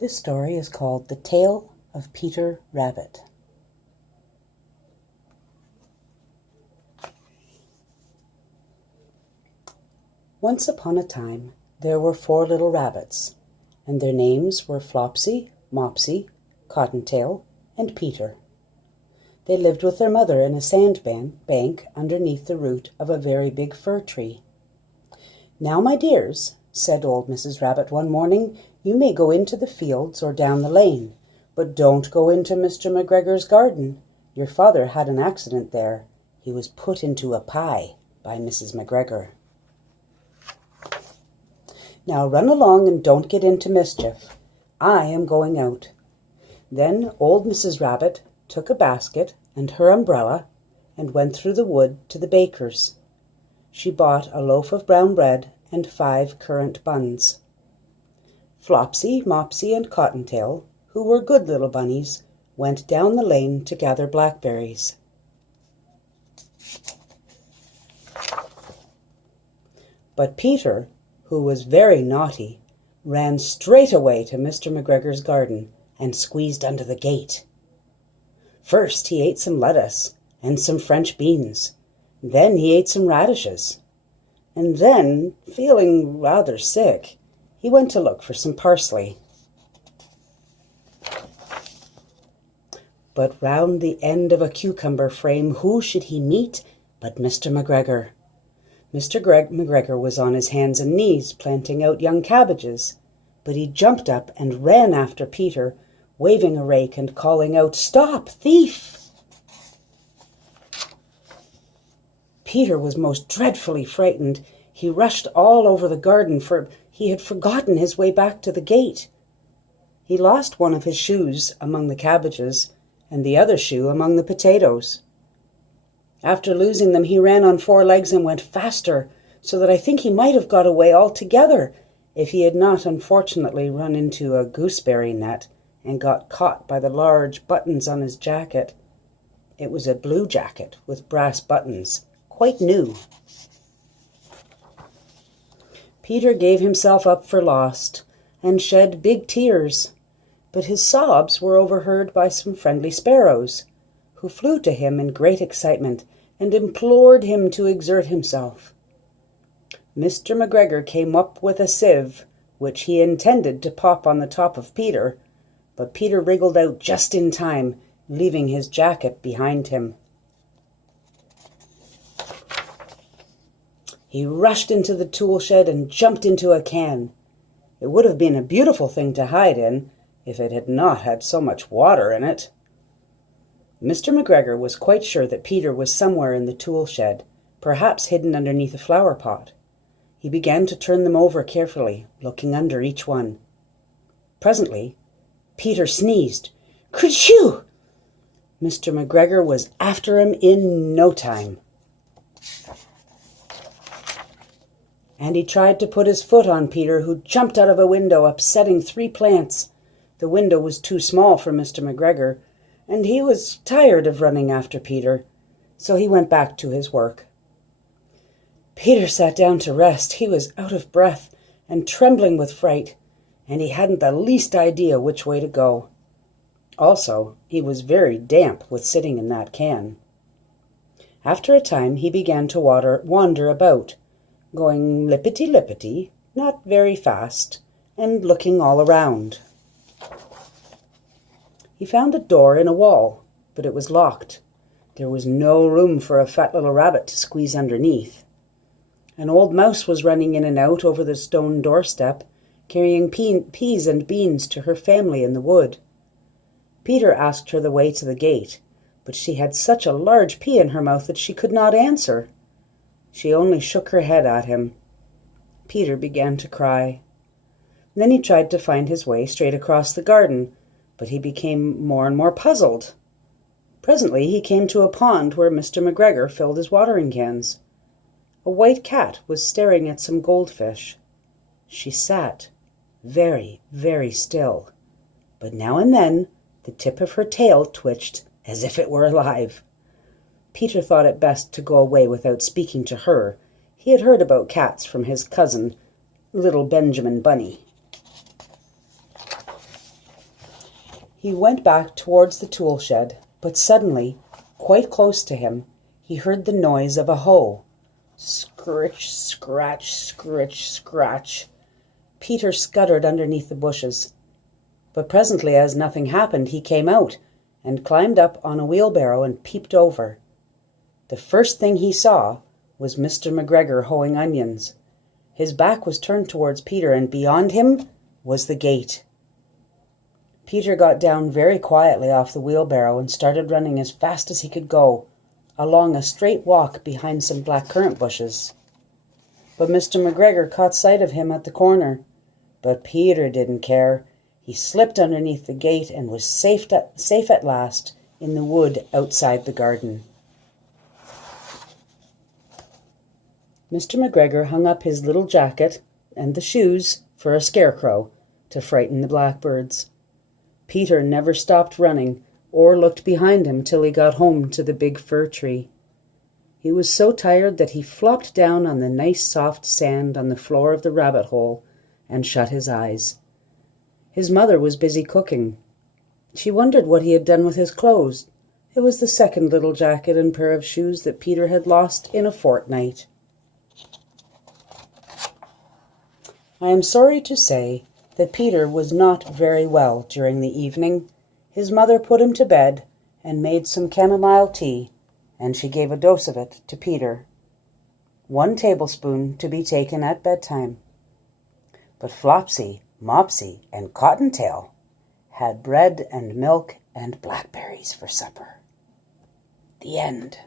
This story is called The Tale of Peter Rabbit. Once upon a time, there were 4 little rabbits, and their names were Flopsy, Mopsy, Cottontail, and Peter. They lived with their mother in a sandbank underneath the root of a very big fir tree. "Now, my dears," said old Mrs. Rabbit one morning, "you may go into the fields or down the lane, but don't go into Mr. McGregor's garden. Your father had an accident there. He was put into a pie by Mrs. McGregor. Now run along and don't get into mischief. I am going out." Then old Mrs. Rabbit took a basket and her umbrella and went through the wood to the baker's. She bought a loaf of brown bread and 5 currant buns. Flopsy, Mopsy, and Cottontail, who were good little bunnies, went down the lane to gather blackberries. But Peter, who was very naughty, ran straight away to Mr. McGregor's garden and squeezed under the gate. First he ate some lettuce and some French beans. Then he ate some radishes. And then, feeling rather sick, he went to look for some parsley. But round the end of a cucumber frame who should he meet but Mr. McGregor? Mr. McGregor was on his hands and knees planting out young cabbages, but he jumped up and ran after Peter, waving a rake and calling out, "Stop, thief!" Peter was most dreadfully frightened. He rushed all over the garden, for he had forgotten his way back to the gate. He lost one of his shoes among the cabbages, and the other shoe among the potatoes. After losing them, he ran on 4 legs and went faster, so that I think he might have got away altogether, if he had not unfortunately run into a gooseberry net and got caught by the large buttons on his jacket. It was a blue jacket with brass buttons, quite new. Peter gave himself up for lost and shed big tears, but his sobs were overheard by some friendly sparrows, who flew to him in great excitement and implored him to exert himself. Mr. McGregor came up with a sieve, which he intended to pop on the top of Peter, but Peter wriggled out just in time, leaving his jacket behind him. He rushed into the tool shed and jumped into a can. It would have been a beautiful thing to hide in, if it had not had so much water in it. Mr. McGregor was quite sure that Peter was somewhere in the tool shed, perhaps hidden underneath a flower pot. He began to turn them over carefully, looking under each one. Presently, Peter sneezed. "Kerchoo!" Mr. McGregor was after him in no time. And he tried to put his foot on Peter, who jumped out of a window, upsetting 3 plants. The window was too small for Mr. McGregor, and he was tired of running after Peter, so he went back to his work. Peter sat down to rest. He was out of breath and trembling with fright, and he hadn't the least idea which way to go. Also, he was very damp with sitting in that can. After a time, he began to wander about, going lippity-lippity, not very fast, and looking all around. He found a door in a wall, but it was locked. There was no room for a fat little rabbit to squeeze underneath. An old mouse was running in and out over the stone doorstep, carrying peas and beans to her family in the wood. Peter asked her the way to the gate, but she had such a large pea in her mouth that she could not answer. She only shook her head at him. Peter began to cry. Then he tried to find his way straight across the garden, but he became more and more puzzled. Presently he came to a pond where Mr. McGregor filled his watering cans. A white cat was staring at some goldfish. She sat very, very still, but now and then the tip of her tail twitched as if it were alive. Peter thought it best to go away without speaking to her. He had heard about cats from his cousin, little Benjamin Bunny. He went back towards the tool shed, but suddenly, quite close to him, he heard the noise of a hoe. Scritch, scratch, scritch, scratch. Peter scuttered underneath the bushes. But presently, as nothing happened, he came out and climbed up on a wheelbarrow and peeped over. The first thing he saw was Mr. McGregor hoeing onions. His back was turned towards Peter, and beyond him was the gate. Peter got down very quietly off the wheelbarrow and started running as fast as he could go, along a straight walk behind some blackcurrant bushes. But Mr. McGregor caught sight of him at the corner. But Peter didn't care. He slipped underneath the gate and was safe at last in the wood outside the garden. Mr. McGregor hung up his little jacket and the shoes for a scarecrow to frighten the blackbirds. Peter never stopped running or looked behind him till he got home to the big fir tree. He was so tired that he flopped down on the nice soft sand on the floor of the rabbit hole and shut his eyes. His mother was busy cooking. She wondered what he had done with his clothes. It was the second little jacket and pair of shoes that Peter had lost in a fortnight. I am sorry to say that Peter was not very well during the evening. His mother put him to bed and made some chamomile tea, and she gave a dose of it to Peter. 1 tablespoon to be taken at bedtime. But Flopsy, Mopsy, and Cottontail had bread and milk and blackberries for supper. The end.